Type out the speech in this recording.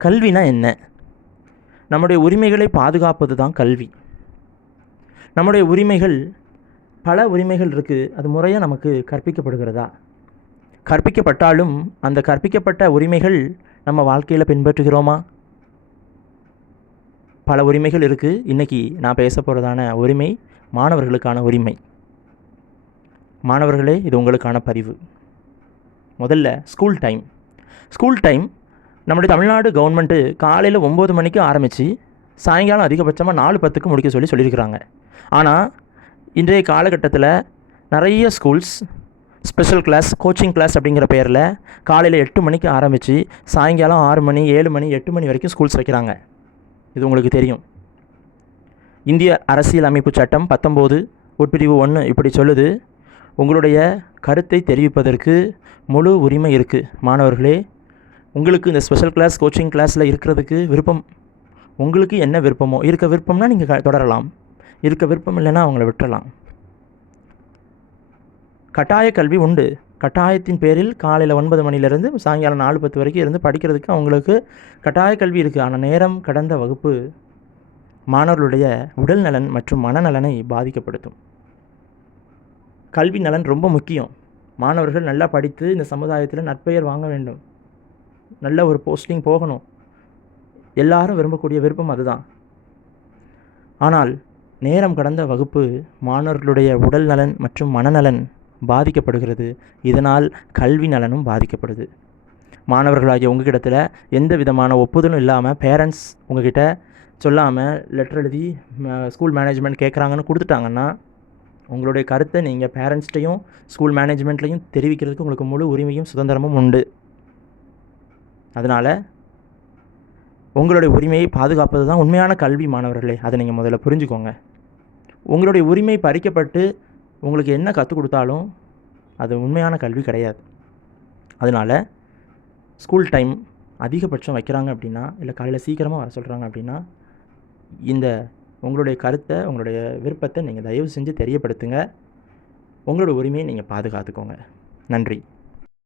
கல்வினா என்ன? நம்முடைய உரிமைகளை பாதுகாப்பது தான் கல்வி. நம்முடைய உரிமைகள், பல உரிமைகள் இருக்குது. அது முறையாக நமக்கு கற்பிக்கப்படுகிறதா? கற்பிக்கப்பட்டாலும் அந்த கற்பிக்கப்பட்ட உரிமைகள் நம்ம வாழ்க்கையில் பின்பற்றுகிறோமா? பல உரிமைகள் இருக்குது. இன்றைக்கி நான் பேச போகிறதான உரிமை மாணவர்களுக்கான உரிமை. மாணவர்களே, இது உங்களுக்கான பதிவு. முதல்ல ஸ்கூல் டைம் நம்முடைய தமிழ்நாடு கவர்மெண்ட்டு காலையில் 9 மணிக்கு ஆரம்பித்து சாயங்காலம் அதிகபட்சமாக 4:10க்கு முடிக்க சொல்லியிருக்கிறாங்க. ஆனால் இன்றைய காலகட்டத்தில் நிறைய schools special class, coaching class அப்படிங்கிற பேரில் காலையில் 8 மணிக்கு ஆரம்பித்து சாயங்காலம் 6 மணி, 7 மணி, 8 மணி வரைக்கும் ஸ்கூல்ஸ் வைக்கிறாங்க. இது உங்களுக்கு தெரியும். இந்திய அரசியல் அமைப்பு சட்டம் 19 உட்பிரிவு 1 இப்படி சொல்லுது, உங்களுடைய கருத்தை தெரிவிப்பதற்கு முழு உரிமை இருக்குது. மாணவர்களே, உங்களுக்கு இந்த ஸ்பெஷல் கிளாஸ், கோச்சிங் கிளாஸில் இருக்கிறதுக்கு விருப்பம், உங்களுக்கு என்ன விருப்பமோ, இருக்க விருப்பம்னா நீங்கள் தொடரலாம், இருக்க விருப்பம் இல்லைன்னா அவங்கள விட்டுறலாம். கட்டாய கல்வி உண்டு. கட்டாயத்தின் பேரில் காலையில் 9 மணிலேருந்து சாயங்காலம் 4:10 வரைக்கும் இருந்து படிக்கிறதுக்கு அவங்களுக்கு கட்டாய கல்வி இருக்குது. ஆனால் நேரம் கடந்த வகுப்பு மாணவர்களுடைய உடல் நலன் மற்றும் மனநலனை பாதிக்கப்படுத்தும். கல்வி நலன் ரொம்ப முக்கியம். மாணவர்கள் நல்லா படித்து இந்த சமுதாயத்தில் நற்பெயர் வாங்க வேண்டும், நல்ல ஒரு போஸ்டிங் போகணும், எல்லாரும் விரும்பக்கூடிய விருப்பம் அதுதான். ஆனால் நேரம் கடந்த வகுப்பு மாணவர்களுடைய உடல் நலன் மற்றும் மனநலன் பாதிக்கப்படுகிறது. இதனால் கல்வி நலனும் பாதிக்கப்படுது. மாணவர்களாகிய உங்ககிட்டத்தில் எந்த விதமான ஒப்புதலும் இல்லாமல், பேரண்ட்ஸ் உங்ககிட்ட சொல்லாமல் லெட்டர் எழுதி ஸ்கூல் மேனேஜ்மெண்ட் கேட்குறாங்கன்னு கொடுத்துட்டாங்கன்னா, உங்களுடைய கருத்தை நீங்கள் பேரண்ட்ஸ்டையும் ஸ்கூல் மேனேஜ்மெண்ட்லையும் தெரிவிக்கிறதுக்கு உங்களுக்கு முழு உரிமையும் சுதந்திரமும் உண்டு. அதனால் உங்களுடைய உரிமையை பாதுகாப்பது தான் உண்மையான கல்வி. மாணவர்களே, அதை நீங்கள் முதல்ல புரிஞ்சுக்கோங்க. உங்களுடைய உரிமை பறிக்கப்பட்டு உங்களுக்கு என்ன கற்றுக் கொடுத்தாலும் அது உண்மையான கல்வி கிடையாது. அதனால் ஸ்கூல் டைம் அதிகபட்சம் வைக்கிறாங்க அப்படின்னா, இல்லை காலையில் சீக்கிரமாக வர சொல்கிறாங்க அப்படின்னா, இந்த உங்களுடைய கருத்தை, உங்களுடைய விருப்பத்தை நீங்கள் தயவு செஞ்சு தெரியப்படுத்துங்க. உங்களோட உரிமையை நீங்கள் பாதுகாத்துக்கோங்க. நன்றி.